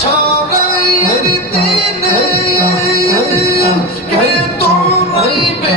সরাই দিতে নেই কে তো রইবে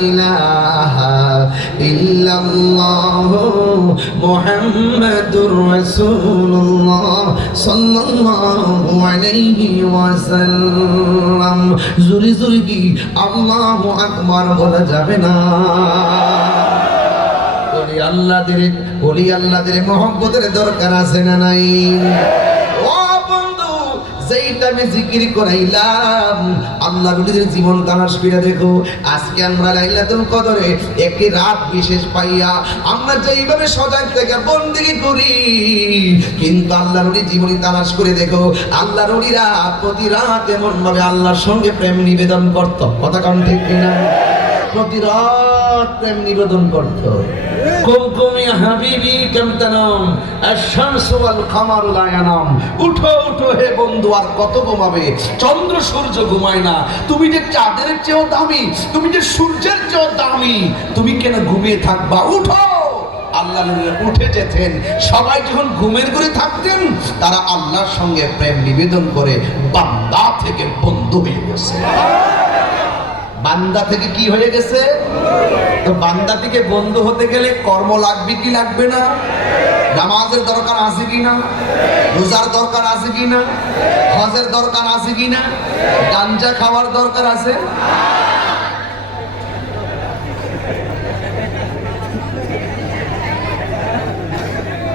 ইলাহা ইল্লাল্লাহ মুহাম্মাদুর রাসূলুল্লাহ সাল্লাল্লাহু আলাইহি ওয়াসাল্লাম। জুরি জুরি কি? আল্লাহু আকবার বলা যাবে না। আল্লাহদের বলি আল্লাহদের মহব্বতের দরকার আছে না নাই? যেইটা আমি জিকির করাইলাম, আল্লাহ নবীদের জীবন তালাশ করে দেখো, আজকে আমরা লাইলাতুল কদরে একটি রাত বিশেষ পাইয়া আমরা যেইভাবে সজাগ থেকে বন্দিগি করি, কিন্তু আল্লাহ নবীর জীবনী তালাশ করে দেখো, আল্লাহ নবীরা প্রতি রাত এমন ভাবে আল্লাহর সঙ্গে প্রেম নিবেদন করত। কথা কন ঠিক কিনা? প্রতি রাত প্রেম নিবেদন করত। হাবিবি ওয়াল উঠো উঠো হে বন্ধু, আর কত ঘুমাবে? চন্দ্র সূর্য ঘুমায় না। তুমি যে চাঁদের চেয়েও দামি, তুমি যে সূর্যের চেয়েও দামি, তুমি কেন ঘুমিয়ে থাকবা? উঠো! আল্লাহ উঠে যেতেন। সবাই যখন ঘুমের ঘরে থাকতেন, তারা আল্লাহর সঙ্গে প্রেম নিবেদন করে বান্দা থেকে বন্ধু হয়ে গেছে। বান্দা থেকে কি হয়ে গেছে? তো বান্দা থেকে বন্ধু হতে গেলে কর্ম লাগবে কি লাগবে না? নামাজের দরকার আছে কি না? রোজার দরকার আছে কি না? হজের দরকার আছে কি না? গাঞ্জা খাওয়ার দরকার আছে?